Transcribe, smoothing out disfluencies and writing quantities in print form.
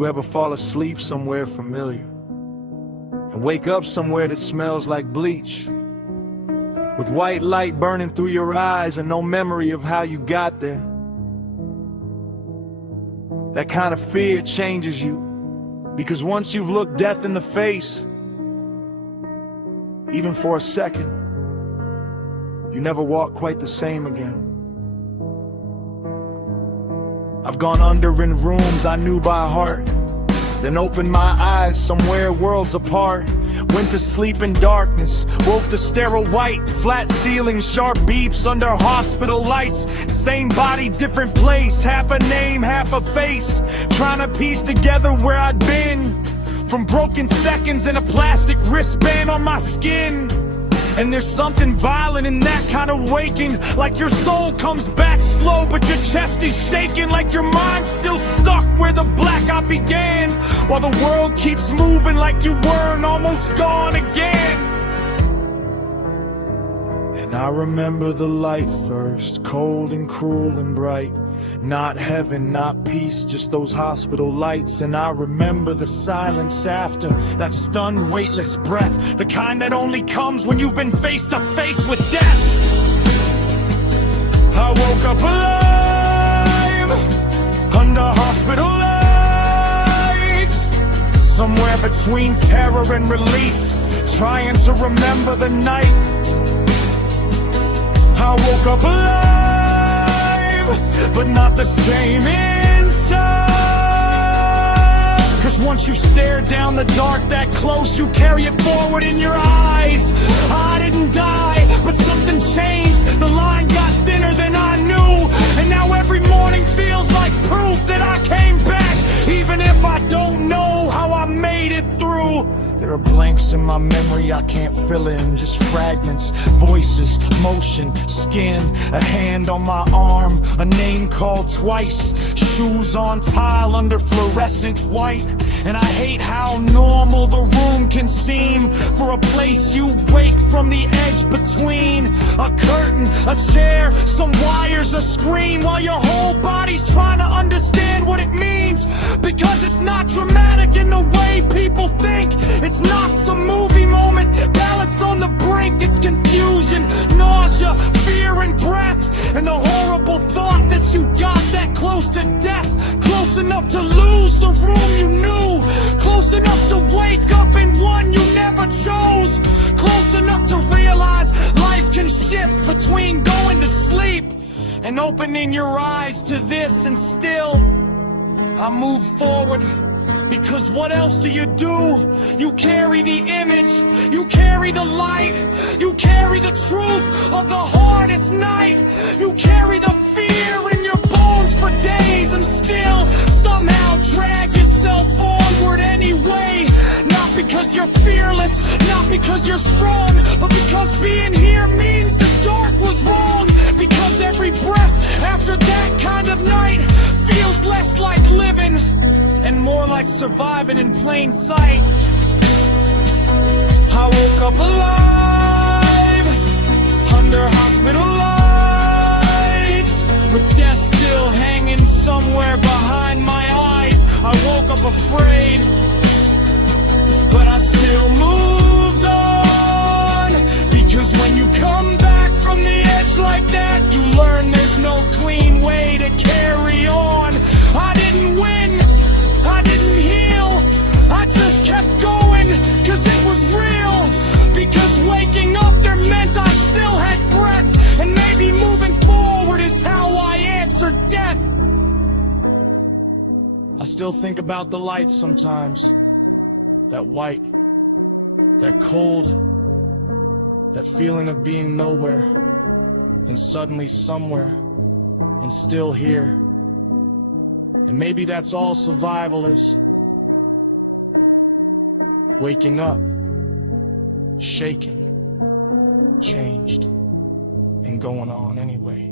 You ever fall asleep somewhere familiar and wake up somewhere that smells like bleach, with white light burning through your eyes and no memory of how you got there? That kind of fear changes you, because once you've looked death in the face, even for a second, you never walk quite the same again. I've gone under in rooms I knew by heart, then opened my eyes somewhere worlds apart. Went to sleep in darkness, woke to sterile white, flat ceilings, sharp beeps under hospital lights. Same body, different place, half a name, half a face, trying to piece together where I'd been, from broken seconds and a plastic wristband on my skin. And there's something violent in that kind of waking, like your soul comes back slow, but your chest is shaking, like your mind's still stuck where the blackout began, while the world keeps moving like you weren't almost gone again. And I remember the light first, cold and cruel and bright. Not heaven, not peace, just those hospital lights. And I remember the silence after, that stunned, weightless breath, the kind that only comes when you've been face to face with death. I woke up alive, under hospital lights, somewhere between terror and relief, trying to remember the night. I woke up alive, but not the same inside. Cause once you stare down the dark that close, you carry it forward in your eyes. I didn't die, but something changed. The line got thinner than I knew, and now every morning feels like proof that I came back, even if I don't know how I made it through. There are blanks in my memory I can't fill in, just fragments, voices, motion, skin, a hand on my arm, a name called twice, shoes on tile under fluorescent white. And I hate how normal the room can seem for a place you wake from the edge between a curtain, a chair, some wires, a screen, while your whole body's trying to understand what it means. Because it's not dramatic in the way people think. It's not some movie moment balanced on the brink. It's confusion, nausea, fear and breath, and the horrible thought that you got that close to death, close enough to lose the room you knew, close enough to wake up in one you never chose, close enough to realize life can shift between going to sleep and opening your eyes to this. And still I move forward, because what else do? You carry the image, you carry the light, you carry the truth of the hardest night, you carry the fear in your bones for days, and still somehow drag yourself onward anyway. Not because you're fearless, not because you're strong, but because being here means the dark was wrong. Because every breath after that kind of night feels less like living and more like surviving in plain sight. I woke up alive, under hospital lights, with death still hanging somewhere behind my eyes. I woke up afraid, but I still moved on. Because when you come back from the edge like that, you learn there's no clean way to carry on. I didn't win, I didn't heal, I just kept going, cause it was real. Because waking up there meant I still had breath, and maybe moving forward is how I answer death. I still think about the light sometimes, that white, that cold, that feeling of being nowhere, then suddenly somewhere, and still here. And maybe that's all survival is. Waking up, shaken, changed, and going on anyway.